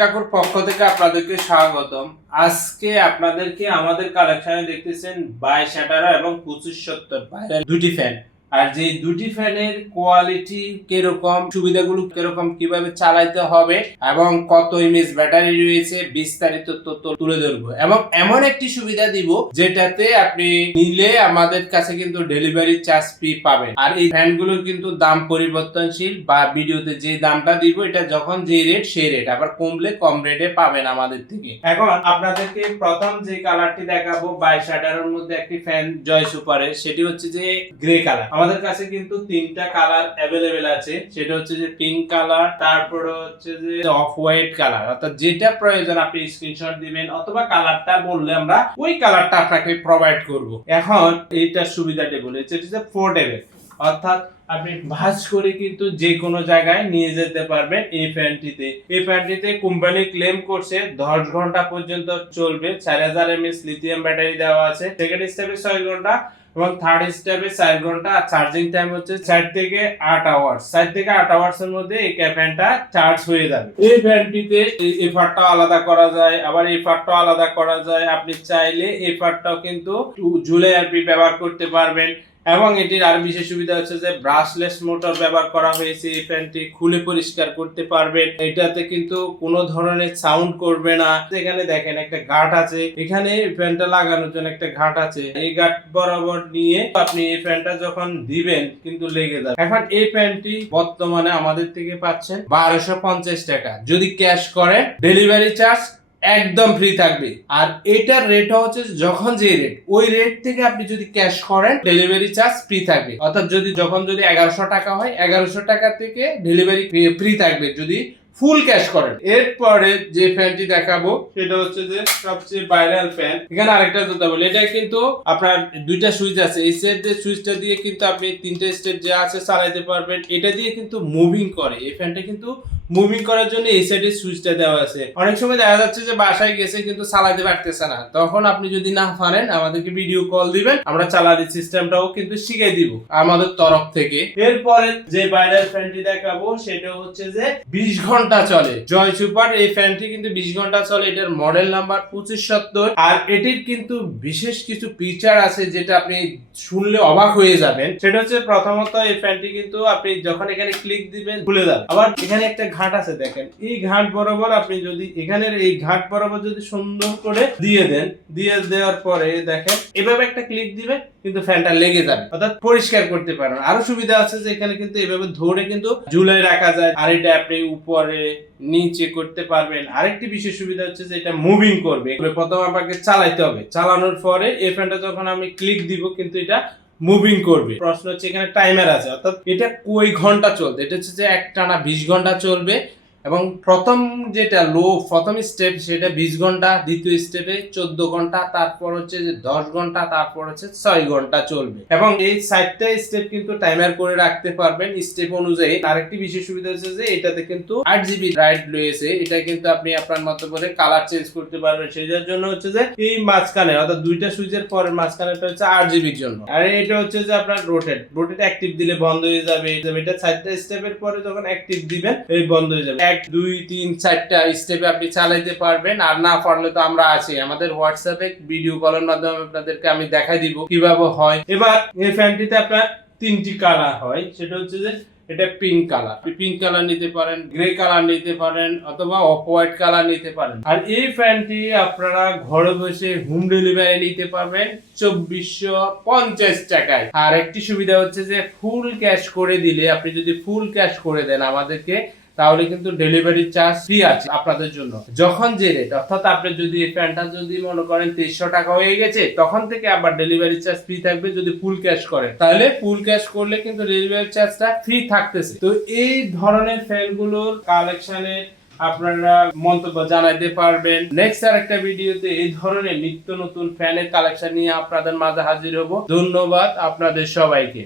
কাকুর পক্ষ থেকে আপনাদেরকে স্বাগতম। আজকে আপনাদেরকে আমাদের কালেকশনে দেখতেছেন 2218 এবং 2570 ভাইরাল দুটি ফ্যান। আর যে দুটি ফ্যানের কোয়ালিটি কিরকম, সুবিধাগুলো কিরকম, কিভাবে চালাইতে হবে এবং কত এমএএইচ ব্যাটারি রয়েছে বিস্তারিত তথ্য তুলে ধরবো। এবং এমন একটি সুবিধা দিব যেটাতে আপনি নিলে আমাদের কাছে কিন্তু ডেলিভারি চার্জ ফ্রি পাবেন। আর এই ফ্যানগুলোর কিন্তু দাম পরিবর্তনশীল, বা ভিডিওতে যে দামটা দিব এটা যখন যে রেট সেই রেট, আবার কমলে কম রেটে পাবেন আমাদের থেকে। এখন আপনাদেরকে প্রথম যে কালারটি দেখাবো 2218 মধ্যে একটি ফ্যান জয় সুপারের, সেটি হচ্ছে যে গ্রে কালার। আমাদের কাছে কিন্তু তিনটা কালার অ্যাভেলেবেল আছে, সেটা হচ্ছে যে পিঙ্ক কালার, তারপরে হচ্ছে যে অফ হোয়াইট কালার। অর্থাৎ যেটা প্রয়োজন আপনি স্ক্রিনশট দিবেন অথবা কালারটা বললে আমরা ওই কালারটা আপনাকে প্রোভাইড করব। এখন এইটার সুবিধাটা বলেছে এটা হচ্ছে পোর্টেবল, অর্থাৎ আপনি ভাঁজ করে কিন্তু যে কোনো জায়গায় নিয়ে যেতে পারবেন। এই ফ্যানটিতে কোম্পানি ক্লেম করছে 10 ঘন্টা পর্যন্ত চলবে। 4000 mAh লিথিয়াম ব্যাটারি দেওয়া আছে। সেকেন্ড স্টেপে 6 ঘন্টা এবং থার্ড স্টেপে 4 ঘন্টা। আর চার্জিং টাইম হচ্ছে 4 থেকে 8 আওয়ার্স। 4 থেকে 8 আওয়ার্স এর মধ্যে এই ফ্যানটা চার্জ হয়ে যাবে। এই ফ্যানটিতে এই ফারটা আলাদা করা যায়, আবার এই ফারটা আলাদা করা যায়। আপনি চাইলে এই ফারটাও কিন্তু ঝুলে আপনি ব্যবহার করতে পারবেন। এবং এটির আর বিশেষ সুবিধা হচ্ছে যে ব্রাশলেস মোটর ব্যবহার করা হয়েছে। এই ফ্যানটি খুলে পরিষ্কার করতে পারবেন। এটাতে কিন্তু কোনো ধরনের সাউন্ড করবে না। এখানে দেখেন একটা গাঁট আছে, এখানে ফ্যানটা লাগানোর জন্য একটা গাঁট আছে। এই গাঁট বরাবর নিয়ে আপনি এই ফ্যানটা যখন দিবেন কিন্তু লেগে যাবে। এখন এই ফ্যানটি বর্তমানে আমাদের থেকে পাচ্ছেন 1250 টাকা। যদি ক্যাশ করেন ডেলিভারি চার্জ একদম ফ্রি থাকবে। আর এটার রেট হচ্ছে যখন যে রেট, ওই রেট থেকে আপনি যদি ক্যাশ করেন ডেলিভারি চার্জ ফ্রি থাকবে। অর্থাৎ যদি 1100 টাকা হয় 1100 টাকা থেকে ডেলিভারি ফ্রি থাকবে যদি ফুল ক্যাশ করেন। এরপরে যে ফ্যানটি দেখাবো সেটা হচ্ছে যে সবচেয়ে ভাইরাল ফ্যান। এখানে আরেকটা কথা বলি, এটা কিন্তু আপনার দুইটা সুইচ আছে। এই সেটের সুইচটা দিয়ে কিন্তু আপনি তিনটে স্টেপ যা আছে চালাতে পারবেন। এটা দিয়ে কিন্তু মুভিং করে। এই ফ্যানটা কিন্তু মুভিং করার জন্য এই সাইডে সুইচটা দেওয়া আছে। অনেক সময় দেখা যাচ্ছে যে বাসায় গেছে কিন্তু চালাতে পারতেছে না, তখন আপনি যদি না পারেন আমাদেরকে ভিডিও কল দিবেন, আমরা চালানোর সিস্টেমটাও কিন্তু শিখিয়ে দিব আমাদের তরফ থেকে। এরপরে যে ভাইরাল ফ্যানটি দেখাবো সেটা হচ্ছে যে 20 ঘন্টা চলে জয় সুপার। এই ফ্যানটি কিন্তু 20 ঘন্টা চলে। এটার মডেল নাম্বার 2570। আর এটির কিন্তু বিশেষ কিছু ফিচার আছে যেটা আপনি শুনলে অবাক হয়ে যাবেন। সেটা হচ্ছে প্রথমত এই ফ্যানটি কিন্তু আপনি যখন এখানে ক্লিক দিবেন খুলে যাবে। আবার এখানে একটা ঘাট আছে দেখেন, এই ঘাট বরাবর আপনি যদি এখানের এই ঘাট বরাবর যদি সুন্দর করে দিয়ে দেন, দিয়ে দেওয়ার পরে দেখেন এভাবে একটা ক্লিক দিবেন কিন্তু ফ্যানটা লেগে যাবে, অর্থাৎ পরিষ্কার করতে পারেন। আরো সুবিধা আছে যে এখানে কিন্তু এভাবে ধরে কিন্তু ঝুলাই রাখা যায়। আর এটা আপনি উপরে নিচে করতে পারবেন। আরেকটি বিশেষ সুবিধা হচ্ছে যে এটা মুভিং করবে। প্রথম আপনাকে চালাইতে হবে, চালানোর পরে এই ফ্যানটা যখন আমি ক্লিক দিব কিন্তু এটা মুভিং করবে। প্রশ্ন হচ্ছে এখানে টাইমার আছে, অর্থাৎ এটা কই ঘন্টা চলবে। এটা হচ্ছে যে একটানা 20 ঘন্টা চলবে। এবং প্রথম যেটা প্রথম স্টেপ সেটা 20 ঘন্টা, দ্বিতীয় স্টেপে 14 ঘন্টা, তারপর হচ্ছে যে 10 ঘন্টা, তারপর হচ্ছে 6 ঘন্টা চলবে। এবং এই 4টা স্টেপ কিন্তু টাইমার করে রাখতে পারবেন স্টেপ অনুযায়ী। আরেকটি বিশেষ সুবিধা হচ্ছে যে এটাতে কিন্তু 8GB রাইট রয়েছে। এটা কিন্তু আপনি আপনার মতো করে কালার চেঞ্জ করতে পারবেন। সেটার জন্য হচ্ছে যে এই মাঝখানে অর্থাৎ দুইটা সুইচের পরের মাঝখানেটা হচ্ছে 8GB এর জন্য। আর এটা হচ্ছে যে আপনার রোটেট অ্যাক্টিভ দিলে বন্ধ হয়ে যাবে। এটা 4টা স্টেপের পরে যখন অ্যাক্টিভ দিবেন এই বন্ধ হয়ে যাবে। 1 2 3 4টা স্টেপে আপনি চালাতে পারবেন। আর না পারলে তো আমরা আছি, আমাদের হোয়াটসঅ্যাপে ভিডিও কলের মাধ্যমে আপনাদেরকে আমি দেখাই দিব কিভাবে হয়। এবার এই ফ্যানটিতে আপনার 3টি কালার হয়, সেটা হচ্ছে যে এটা পিঙ্ক কালার, পিঙ্ক কালার নিতে পারেন, গ্রে কালার নিতে পারেন, অথবা অফ হোয়াইট কালার নিতে পারেন। আর এই ফ্যানটি আপনারা ঘরে বসে হোম ডেলিভারি নিতে পারবেন 2450 টাকায়। আর একটি সুবিধা হচ্ছে যে ফুল ক্যাশ করে দিলে, আপনি যদি ফুল ক্যাশ করে দেন আমাদেরকে, তাহলে কিন্তু ডেলিভারি চার্জ ফ্রি আছে আপনাদের জন্য যখন যে রেট। অর্থাৎ আপনি যদি এই ফ্যানটা যদি মনে করেন 2300 টাকা হয়ে গেছে, তখন থেকে আবার ডেলিভারি চার্জ ফ্রি থাকবে যদি ফুল ক্যাশ করেন। তাহলে ফুল ক্যাশ করলে কিন্তু ডেলিভারি চার্জটা ফ্রি থাকতেছে। তো এই ধরনের ফ্যানগুলোর কালেকশনের আপনারা মন্তব্য জানাইতে পারবেন। নেক্সট আর একটা ভিডিওতে এই ধরনের নিত্য নতুন ফ্যানের কালেকশন নিয়ে আপনাদের মাঝে হাজির হব। ধন্যবাদ আপনাদের সবাইকে।